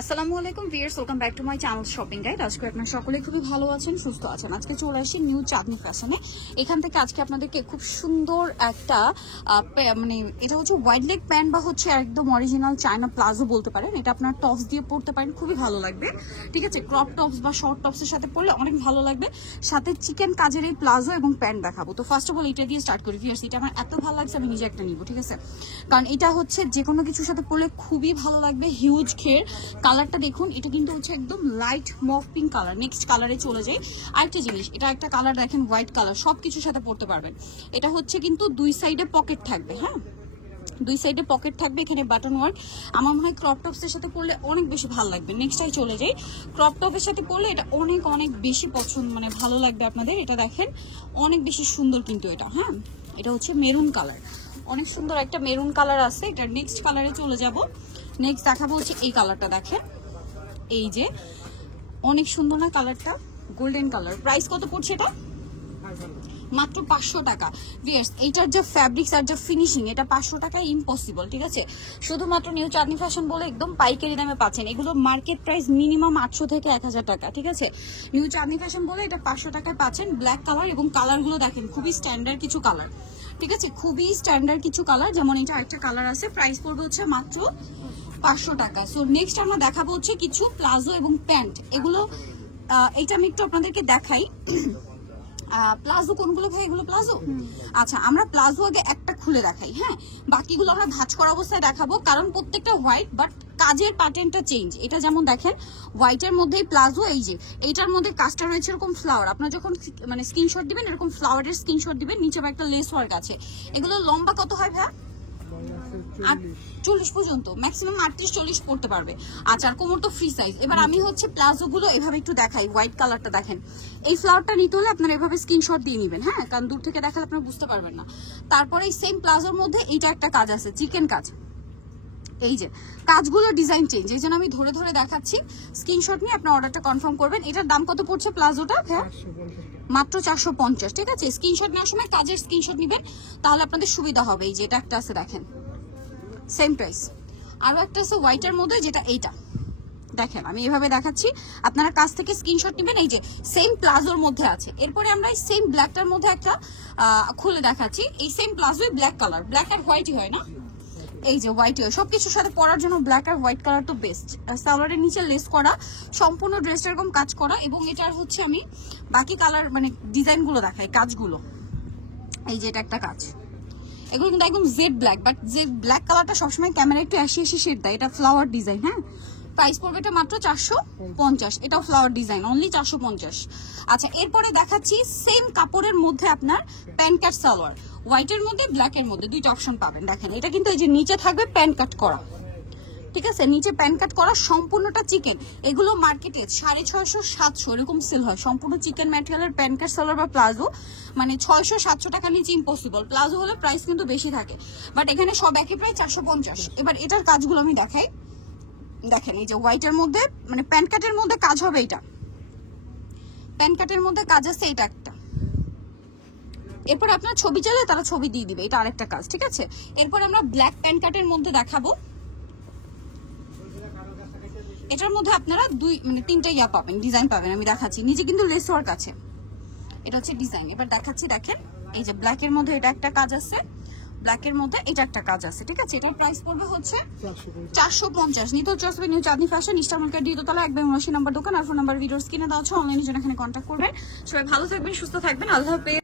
আসসালামু আলাইকুম viewers, welcome back to my channel shopping guide. আজকে আপনারা সকলে খুবই ভালো আছেন, সুস্থ আছেন। আজকে চলে আসি নিউ চাঁদনি ফ্যাশনে। এখান থেকে আজকে আপনাদেরকে খুব সুন্দর একটা মানে এটা হচ্ছে ওয়াইড লেগ প্যান্ট বা হচ্ছে একদম অরিজিনাল চায়না প্লাজো বলতে পারেন। এটা আপনার টপস দিয়ে পরতে পারেন, খুবই ভালো লাগবে। ঠিক আছে, ক্রপ টপস বা শর্ট টপসের সাথে পরলে অনেক ভালো লাগবে। সাথে চিকেন কাজের এই প্লাজো এবং প্যান্ট দেখাবো। তো ফার্স্ট অফ অল এটা দিয়ে স্টার্ট করি ভিউয়ার্স। এটা আমার এত ভালো লাগছে, আমি নিজে একটা নিব। ঠিক আছে, কারণ এটা হচ্ছে যে কোনো কিছুর সাথে পরলে খুবই ভালো লাগবে। হিউজ ঘের, কালারটা দেখুন, এটা কিন্তু হচ্ছে একদম light mauve pink colour. Next কালারে চলে যাই। আরেকটা জিনিস, এটা একটা কালার দেখেন, হোয়াইট কালার, সবকিছুর সাথে পরতে পারবেন। এটা হচ্ছে কিন্তু দুই সাইডে পকেট থাকবে। হ্যাঁ, দুই সাইডে পকেট থাকবে, এখানে বাটন ওয়ার্ক। আমার মনে হয় ক্রপ টপসের সাথে পরলে অনেক বেশি ভালো লাগবে। নেক্সটটাই চলে যাই। ক্রপ টপের সাথে পরলে এটা অনেক অনেক বেশি পছন্দ, মানে ভালো লাগবে আপনাদের। এটা দেখেন অনেক বেশি সুন্দর কিন্তু এটা। হ্যাঁ, এটা হচ্ছে মেরুন কালার, অনেক সুন্দর একটা মেরুন কালার আছে। এটা নেক্সট কালারে চলে যাব। নেক্সট দেখাবো হচ্ছে এই কালারটা। দেখেন, এই যে অনেক সুন্দর না কালারটা, গোল্ডেন কালার। প্রাইস কত পড়ছে এটা? মাত্র 500 টাকা। ভিউয়ার্স, এইটার যে ফ্যাব্রিক্স আর যে ফিনিশিং, এটা 500 টাকায় ইম্পসিবল। ঠিক আছে, শুধুমাত্র নিউ চাঁদনি ফ্যাশন বলে একদম পাইকারি দামে পাচ্ছেন। এগুলো মার্কেট প্রাইস মিনিমাম 800 থেকে 1000 টাকা। ঠিক আছে, নিউ চাঁদনি ফ্যাশন বলে এটা 500 টাকায় পাচ্ছেন। ব্ল্যাক কালার, এবং কালারগুলো দেখেন খুবই স্ট্যান্ডার্ড কিছু কালার। ঠিক আছে, খুবই স্ট্যান্ডার্ড কিছু কালার। যেমন এটা একটা কালার আছে, প্রাইস পড়বে হচ্ছে মাত্র 500 টাকা। সো নেক্সট আমরা দেখাবো হচ্ছে কিছু প্লাজো এবং প্যান্ট। এগুলো এইটা আমি একটু আপনাদেরকে দেখাই। প্লাজো কোনগুলো ভাই? এগুলো প্লাজো। আচ্ছা, আমরা প্লাজো আগে একটা খুলে দেখাই। হ্যাঁ, বাকিগুলো আমরা ভাঁজ করা অবস্থায় দেখাবো, কারণ প্রত্যেকটা হোয়াইট, বাট কাজের প্যাটার্নটা চেঞ্জ। এটা যেমন দেখেন হোয়াইটের মধ্যেই প্লাজো, এই যে এইটার মধ্যে কাজটা রয়েছে এরকম ফ্লাওয়ার। আপনারা যখন মানে স্ক্রিনশট দিবেন, এরকম ফ্লাওয়ারের স্ক্রিনশট দিবেন, নিচে একটা লেস ওয়ার্ক আছে। এগুলো লম্বা কত হয় ভাই? 40 পর্যন্ত, ম্যাক্সিমাম 38-40 পড়তে পারবে। আচ্ছা, আর কোমর তো ফ্রি সাইজ। এবার আমি হচ্ছে প্লাজো গুলো এভাবে একটু দেখাই। হোয়াইট কালারটা দেখেন, এই ফ্লাওয়ারটা নিতে হলে আপনারা এভাবে স্ক্রিনশট দিয়ে নেবেন। হ্যাঁ, কারণ দূর থেকে দেখালে আপনারা বুঝতে পারবেন না। তারপরে এই সেম প্লাজোর মধ্যে এইটা একটা কাজ আছে, চিকেন কাজ। এই যে কাজগুলো ডিজাইন চেঞ্জ, এই জন্য আমি ধরে ধরে দেখাচ্ছি। স্ক্রিনশট নিয়ে আপনার অর্ডারটা কনফার্ম করবেন। এটার দাম কত পড়ছে প্লাজোটা? হ্যাঁ, মাত্র 450। ঠিক আছে, স্ক্রিনশট নেওয়ার সময় কাজের স্ক্রিনশট নেবেন, তাহলে আপনাদের সুবিধা হবে। এই যে এটা একটা আছে দেখেন, সেম প্রাইস। আরো একটা আছে হোয়াইটের মধ্যে, যেটা এইটা দেখেন, আমি এভাবে দেখাচ্ছি, আপনারা কাছ থেকে স্ক্রিনশট নেবেন। এই যে সেম প্লাজোর মধ্যে আছে। এরপরে আমরা এই সেম ব্ল্যাকটার মধ্যে একটা খুলে দেখাচ্ছি। এই সেম প্লাজোই ব্ল্যাক কালার, ব্ল্যাক আর হোয়াইটই হয় না? এই যে হোয়াইট, সবকিছুর সাথে পরার জন্য ব্ল্যাক আর হোয়াইট কালার তো বেস্ট। সালোয়ারের নিচে লেস করা, সম্পূর্ণ ড্রেসটা এরকম কাজ করা। এবং এটার হচ্ছে আমি বাকি কালার মানে ডিজাইনগুলো দেখাই, কাজগুলো। এই যে এটা একটা কাজ, এগুলো কিন্তু একদম জেড ব্ল্যাক, বাট যে ব্ল্যাক কালারটা সবসময় ক্যামেরা একটু অ্যাশি অ্যাশি শেড দেয়। এটা ফ্লাওয়ার ডিজাইন। হ্যাঁ, প্রাইস পড়বে এটা মাত্র 450। এটাও ফ্লাওয়ার ডিজাইন, অনলি 450। আচ্ছা, এরপরে দেখাচ্ছি সেম কাপড়ের মধ্যে আপনার প্যান্ট কাট সালোয়ার। হোয়াইটের মধ্যে ব্ল্যাকের মধ্যে দুইটা অপশন পাবেন। দেখেন, এটা কিন্তু এই যে নিচে থাকবে প্যান্ট কাট করা। ঠিক আছে, নিচে প্যান্ট কাট করা, সম্পূর্ণটা চিকেন। এগুলো মার্কেটে 650-700 এরকম সেল হয়। সম্পূর্ণ চিকেন ম্যাটেরিয়ালের প্যান্ট কাট সালোয়ার বা প্লাজো, মানে 600-700 টাকার নিচে ইম্পসিবল। প্লাজো হলে প্রাইস কিন্তু বেশি থাকে, বাট এখানে সব একই প্রায় 450। এবার এটার কাজগুলো আমি দেখাই। দেখেন, এই যে হোয়াইটের মধ্যে মানে প্যান্ট কাটের মধ্যে কাজ হবে। এটা প্যান্ট কাটের মধ্যে কাজ আছে, এটা একটা। এরপর আপনার ছবি চাইলে তারা ছবি দিয়ে দিবে, এটা আরেকটা কাজ। ঠিক আছে, এরপর আমরা ব্ল্যাক প্যান্ট কাটের মধ্যে দেখাবো। এটার মধ্যে আপনারা তিনটা ইয়া পাবেন, ডিজাইন পাবেন। আমি দেখাচ্ছি, নিচে কিন্তু লেস ওয়ার্ক আছে। এটা হচ্ছে ডিজাইন। এবার দেখাচ্ছি, দেখেন এই যে ব্ল্যাকের মধ্যে এটা একটা কাজ আছে, ব্ল্যাকের মধ্যে এটা একটা কাজ আছে। ঠিক আছে, এটার প্রাইস পড়বে হচ্ছে 450। নিতে হচ্ছে আসবে নিউ চাঁদনি ফ্যাশন, ইস্টার মার্কেট, দ্বিতীয়তলা, 179 নম্বর দোকান। আর ফোন নাম্বার ভিডিওর স্ক্রিনে দেওয়া হচ্ছে, অনলাইনে জন্য এখানে কন্ট্যাক্ট করবেন। সবাই ভালো থাকবেন, সুস্থ থাকবেন, আল্লাহ হাফেজ।